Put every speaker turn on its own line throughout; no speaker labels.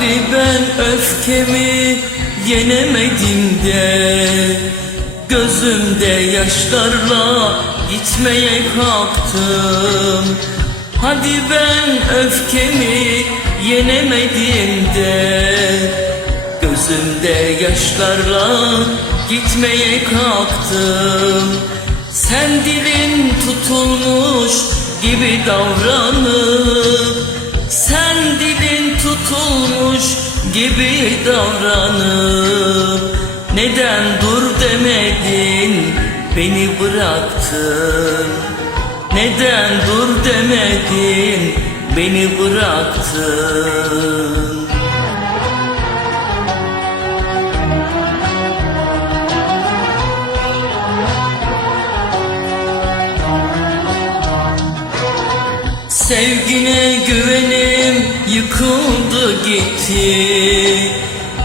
Hadi ben öfkemi yenemedim de Gözümde yaşlarla gitmeye kalktım. Hadi ben öfkemi yenemedim de Gözümde yaşlarla gitmeye kalktım. Sen dilin tutulmuş gibi davranıp Sen dilin tutulmuş gibi davranıp Neden dur demedin beni bıraktın? Neden dur demedin beni bıraktın? Sevgine güvenim yıkıldı gitti.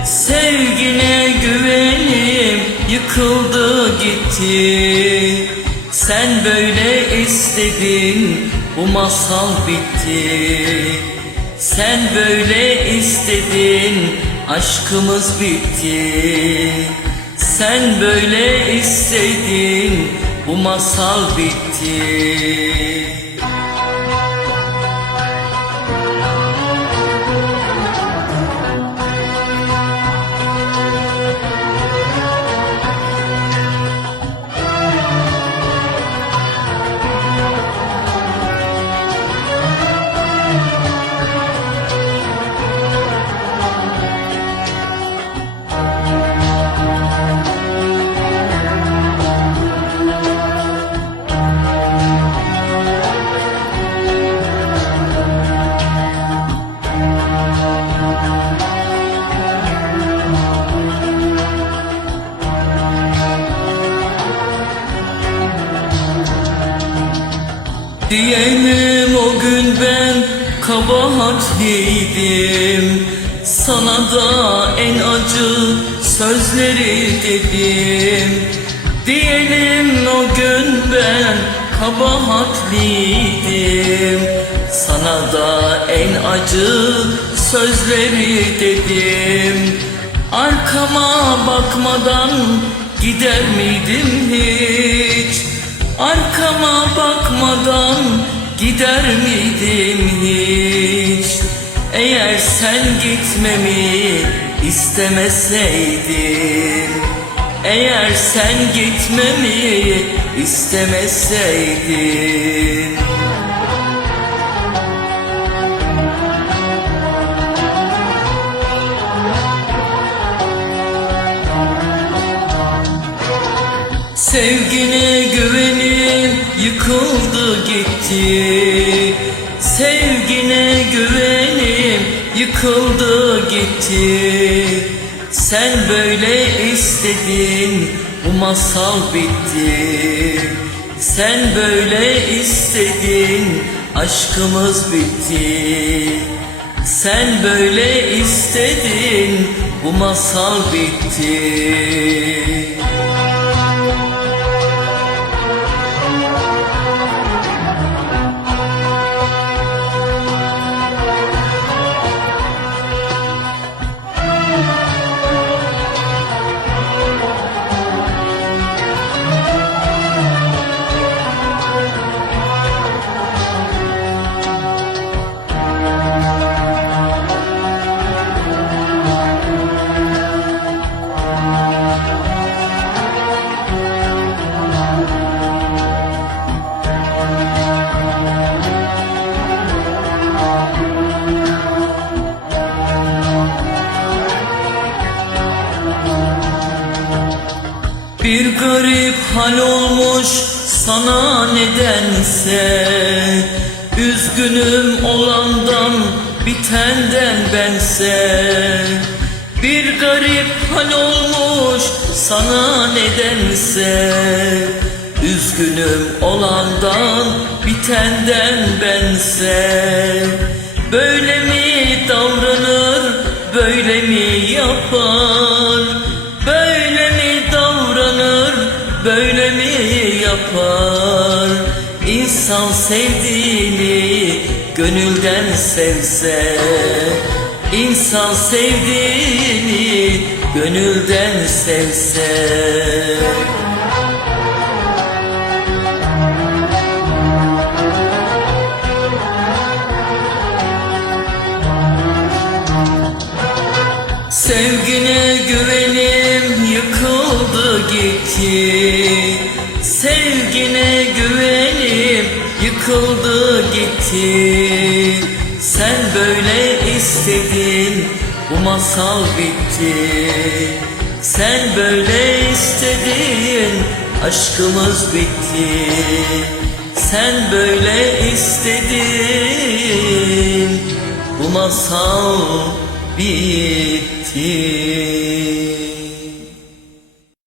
Sevgine güvenim yıkıldı gitti. Sen böyle istedin bu masal bitti. Sen böyle istedin aşkımız bitti. Sen böyle istedin bu masal bitti Diyelim o gün ben kabahatliydim Sana da en acı sözleri dedim. Diyelim o gün ben kabahatliydim Sana da en acı sözleri dedim. Arkama bakmadan gider miydim hiç? Arkama bakmadan gider miydim hiç? Eğer sen gitmemi istemeseydin Eğer sen gitmemi istemeseydin yıkıldı gitti. Sevgine güvenim yıkıldı gitti. Sen böyle istedin bu masal bitti. Sen böyle istedin aşkımız bitti. Sen böyle istedin bu masal bitti garip hal olmuş sana nedense. Üzgünüm olandan bitenden bense. Bir garip hal olmuş sana nedense. Üzgünüm olandan bitenden bense. Böyle yapar İnsan sevdiğini gönülden sevse İnsan sevdiğini gönülden sevse. Sevgine yıkıldı gitti. Sen böyle istedin bu masal bitti. Sen böyle istedin aşkımız bitti. Sen böyle istedin bu masal bitti